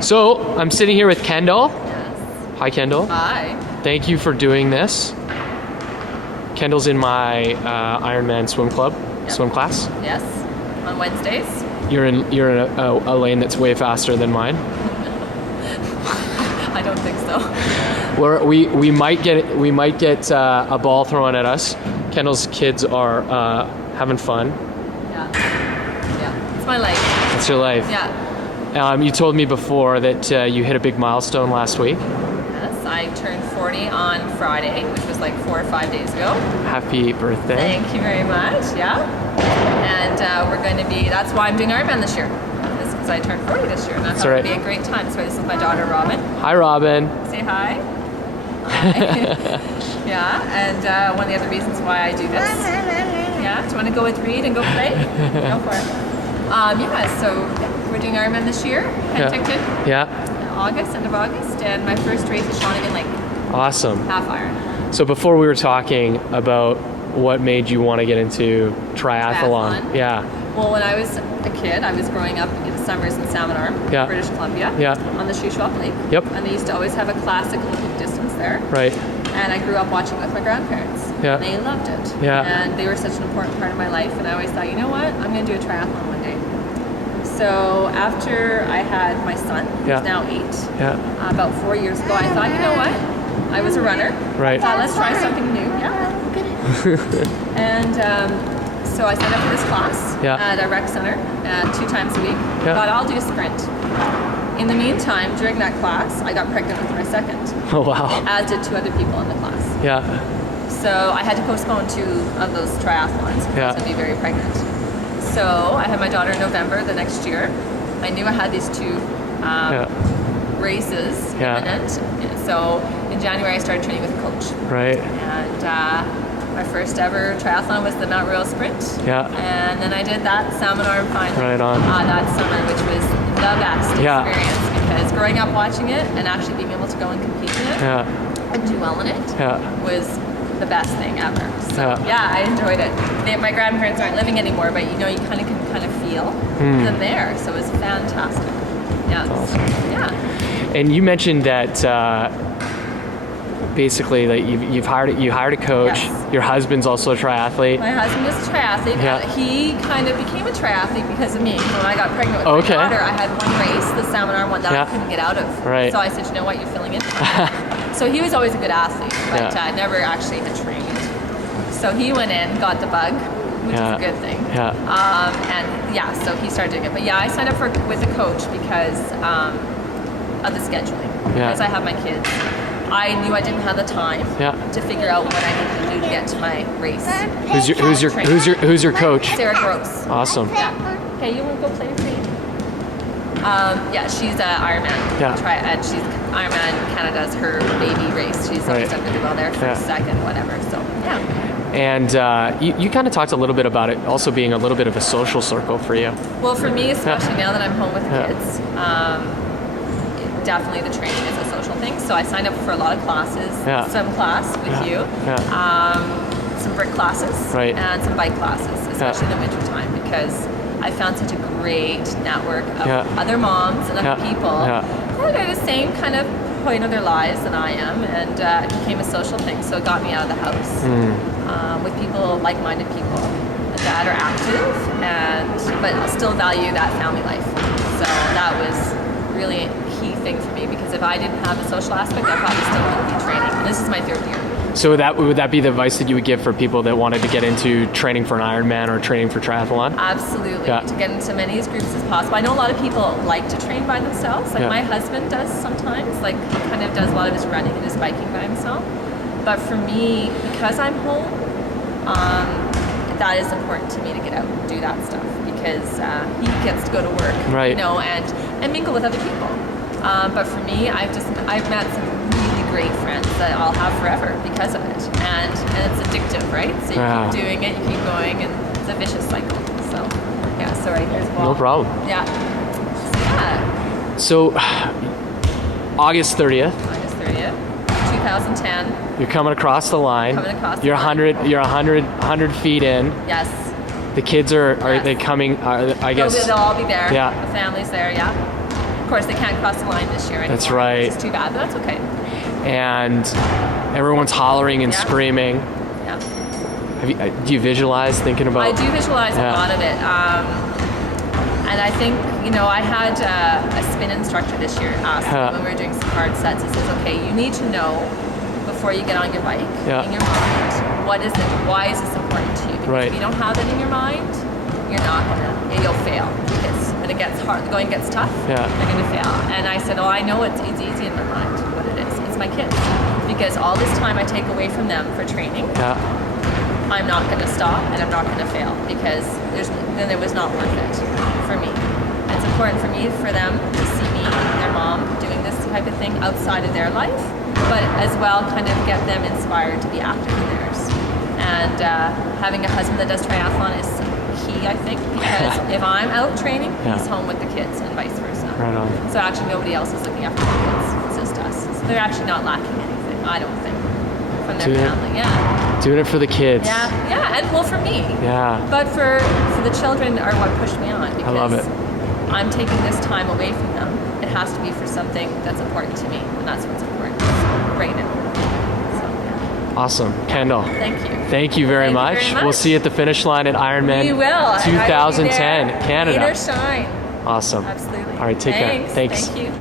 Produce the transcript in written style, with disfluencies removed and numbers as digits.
So I'm sitting here with Kendal. Yes. Hi, Kendal. Hi. Thank you for doing this. Kendal's in my Ironman swim club, swim class. Yes. On Wednesdays. You're in a lane that's way faster than mine. I don't think so. We might get a ball thrown at us. Kendal's kids are having fun. Yeah. Yeah. It's my life. That's your life. Yeah. You told me before that you hit a big milestone last week. Yes. I turned 40 on Friday, which was like 4 or 5 days ago. Happy birthday. Thank you very much. Yeah. And we're going to be, that's why I'm doing Ironman this year. Because I turned 40 this year. And I thought it would be a great time. So this is my daughter, Robin. Hi, Robin. Say hi. Yeah. And one of the other reasons why I do this. Yeah. Do you want to go with Reed and go play? Go for it. So we're doing Ironman this year, Penticton. Yeah. End of August, and my first race is Shawnigan Lake. Awesome. Half Iron. So before we were talking about what made you want to get into triathlon. Yeah. Well, when I was a kid, I was growing up in the summers in Salmon Arm, British Columbia, on the Shuswap Lake. Yep. And they used to always have a classic Olympic distance there. Right. And I grew up watching with my grandparents. Yeah. And they loved it. Yeah. And they were such an important part of my life. And I always thought, you know what? I'm going to do a triathlon one day. So after I had my son, who's now 8, about 4 years ago, I thought, you know what? I was a runner. Right. I thought, let's try something new. Yeah. And so I signed up for this class at a rec center 2 times a week. Thought I'll do a sprint. In the meantime, during that class, I got pregnant with my second. Oh, wow. As did 2 other people in the class. Yeah. So I had to postpone 2 of those triathlons because I'd be very pregnant. So I had my daughter in November the next year. I knew I had these 2 races imminent. So in January I started training with a coach. Right. And my first ever triathlon was the Mount Royal Sprint. Yeah. And then I did that Salmon Arm final right on. That summer, which was the best experience because growing up watching it and actually being able to go and compete in it and do well in it was the best thing ever. So I enjoyed it. My grandparents aren't living anymore, but you can kind of feel them there. So it was fantastic. Yeah. Awesome. Yeah. And you mentioned that basically that you hired a coach. Yes. Your husband's also a triathlete. My husband is a triathlete. He kind of became a triathlete because of me. When I got pregnant with my daughter, I had one race, the Salmon Arm one, that I couldn't get out of. Right. So I said, you know what, you're filling in. So he was always a good athlete, but never actually had trained. So he went in, got the bug, which is a good thing. Yeah. So he started doing it. But I signed up with a coach because of the scheduling. Because I have my kids. I knew I didn't have the time to figure out what I needed to do to get to my race. Who's your coach? Sarah Gross. Awesome. Yeah. Okay, you want to go play with me? She's Ironman. And she's Ironman Canada's her baby race. She's always done really well there, first, second, whatever. So And you kind of talked a little bit about it also being a little bit of a social circle for you. Well, for me, especially now that I'm home with kids, definitely the training is a social thing. So I signed up for a lot of classes, swim class with you, some brick classes, and some bike classes, especially in the wintertime, because I found such a great network of other moms and other people who are the same kind of point of their lives than I am, and it became a social thing. So it got me out of the house with people, like-minded people that are active but still value that family life. So that was really a key thing for me, because if I didn't have the social aspect, I probably still wouldn't be training. And this is my 3rd year. So would that be the advice that you would give for people that wanted to get into training for an Ironman or training for triathlon? Absolutely. To get into as many groups as possible. I know a lot of people like to train by themselves. Like my husband does sometimes. Like he kind of does a lot of his running and his biking by himself. But for me, because I'm home, that is important to me to get out and do that stuff, because he gets to go to work, and mingle with other people. But for me, I've met some really great friends that I'll have forever because of it, and it's addictive, right? So you keep doing it, you keep going, and it's a vicious cycle. So here's the ball. No problem. So August 30th. 2010. You're coming across the line. You're 100 feet in. Yes. The kids are they coming? I guess they'll all be there. Yeah. The family's there. Yeah. course, they can't cross the line this year anymore. That's right. Which is too bad, but that's okay. And everyone's hollering and screaming. Yeah. Do you visualize thinking about? I do visualize a lot of it. And I think, I had a spin instructor this year ask me when we were doing some hard sets. He says, okay, you need to know before you get on your bike in your mind, why is this important to you? Because if you don't have it in your mind, you'll fail. Because when it gets hard, the going gets tough, you're going to fail. And I said, I know it's easy in my mind what it is. It's my kids. Because all this time I take away from them for training, I'm not going to stop and I'm not going to fail because then it was not worth it for me. It's important for them to see me and their mom doing this type of thing outside of their life, but as well kind of get them inspired to be active in theirs. And having a husband that does triathlon is key, I think, because if I'm out training, he's home with the kids and vice versa. Right on. So actually nobody else is looking after the kids, it's just us. So they're actually not lacking anything, I don't think, from their family. Doing it for the kids. Yeah, and well for me. Yeah. But for the children are what pushed me on because I love it. I'm taking this time away from them. It has to be for something that's important to me, and that's what's important right now. So, Awesome. Kendal. Thank you. Thank you very much. We'll see you at the finish line at Ironman We will. 2010 Canada. Rain or shine. Awesome. Absolutely. All right, take care. Thanks. Thank you.